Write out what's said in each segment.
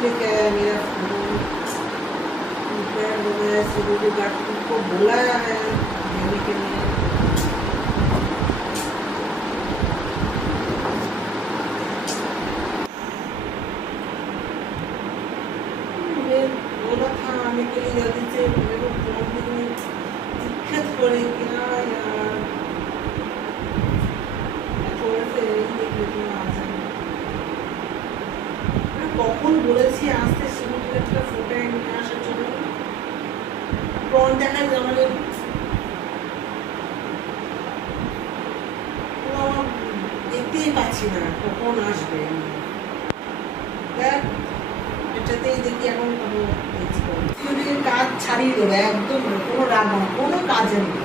बोले क्या है मेरा फ्रेंड वगैरह सिक्योरिटी गार्ड को बुलाया है देने के लिए। मुझे बोला था आने के लिए जल्दी से, मेरे को पहुंचने में दिक्कत हो रही क्या यार, मैं थोड़े से यही देख लेती हूँ आज। কখন বলেছি আসতে সিকিউরিটি একটা ফটো নিয়ে আসার জন্য, ফ্রন্ট দেখায় আমাদের দেখতেই পাচ্ছি না কখন আসবে। দেখ এটাতেই দেখি এখন সিকিউরিটির কাজ ছাড়িয়ে দেবে একদম, কোনো রাগ না, কোনো কাজে নেই।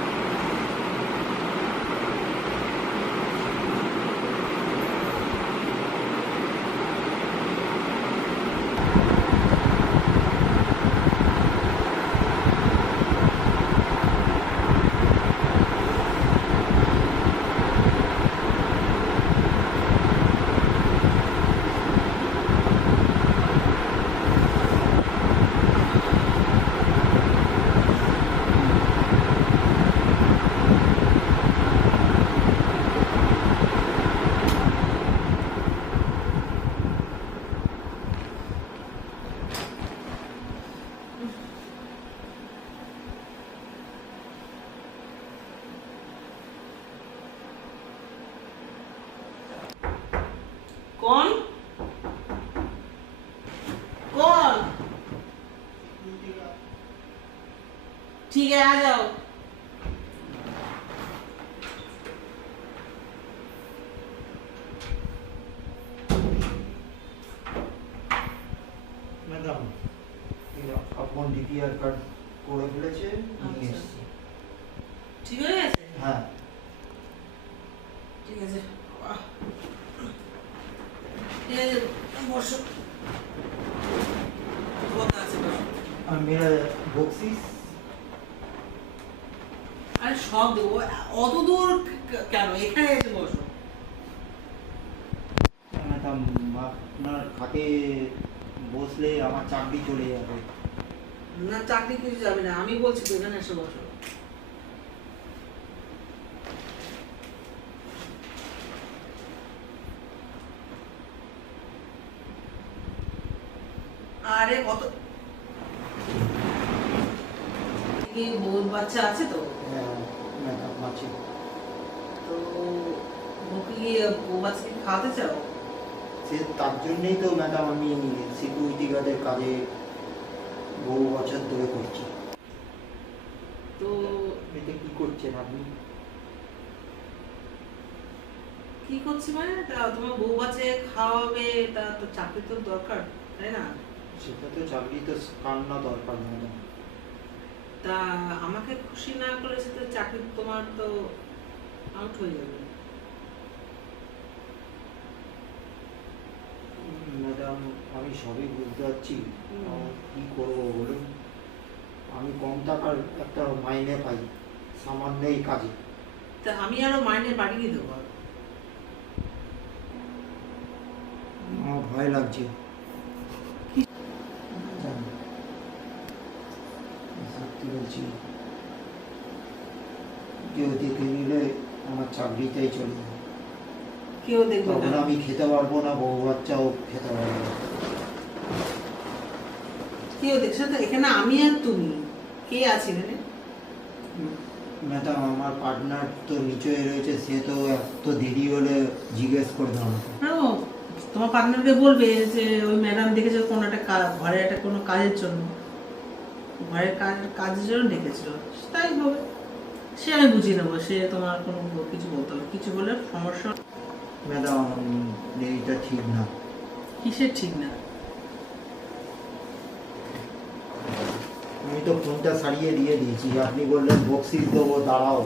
कौन कौन? ठीक है आ जाओ। ম্যাডাম আপন ডিপিআর কার্ড করে ফেলেছে, নিয়ে এসেছি। ঠিক হয়ে গেছে? হ্যাঁ ঠিক আছে। ঠিক আছে বসো, কথা আছে বসো। আর মেরা বক্সিস আরে সব দেবো, অত দূর কেন, এখানে এসে বসো। ম্যাডাম আপনার খাতে বসলে আমার চাকরি চলে যাবে। না চাকরি কিছু যাবে না, আমি বলছি তো এখানে এসে বসো। আরে কত কি বউ বাচ্চা আছে তো? হ্যাঁ ম্যাডাম আছে। তো বউকে কি বউ বাচ্চাকে খাওয়াতে চাও? সে তার জন্যই তো ম্যাডাম আমি সিকিউরিটি গার্ডের কাজে বহু বছর ধরে করছি। তো এতে কি করছেন আপনি? কি করছি মানে, তা তোমার বউ বাচ্চাকে খাওয়াবে, তা তো চাকরি তো দরকার তাই না? সেটা তো চাকরি তো কান্না দরকার ম্যাডাম। তা আমাকে খুশি না করলে সেটা চাকরি তোমার তো আউট হয়ে যাবে। ম্যাডাম আমি সবই বুঝতে পারছি, কি করবো বলুন। আমি কম টাকার একটা মাইনে পাই সামান্য এই কাজে। তা আমি আরো মাইনে বাড়িয়ে দেবো। আমার ভয় লাগছে। সত্যি বলছি, কেউ দেখে নিলে আমার চাকরিটাই চলে যাবে। কেউ দেখবে তখন না, আমি খেতে পারবো না, বউ বাচ্চাও খেতে পারবো না। কেউ দেখছে তো, এখানে আমি আর তুমি, কে আছে এখানে? ম্যাডাম আমার পার্টনার তো নিচে রয়েছে, সে তো এত দেরি হলে জিজ্ঞেস করবে আমাকে। তোমার পার্টনারকে বলবে যে ওই ম্যাডাম দেখেছে কোনো একটা ঘরে একটা কোনো কাজের জন্য, ঘরের কাজের জন্য ডেকেছিল, তাই হবে, সে আমি বুঝিয়ে নেবো, সে তোমার কোনো কিছু বলতে হবে, কিছু বলে সমস্যা। ম্যাডাম এইটা ঠিক না। কিসের ঠিক না? আমি তো ফোনটা সারিয়ে দিয়ে দিয়েছি, আপনি বললেন বক্সিস দেবো, দাঁড়াও।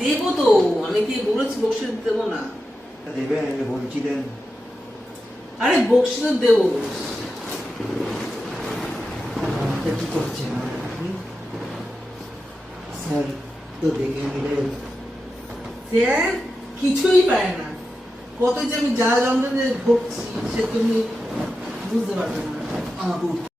দেবো তো, আমি কি বলেছি বক্সিস দেবো না? দেবেন বলছিলেন। আরে বক্সিস দেবো। কি করছেন আপনি? স্যার তো দেখে নিলে। স্যার কিছুই পায় না, কতই যে আমি জ্বালা যন্ত্রণে ভুগছি সে তুমি বুঝতে পারবে না।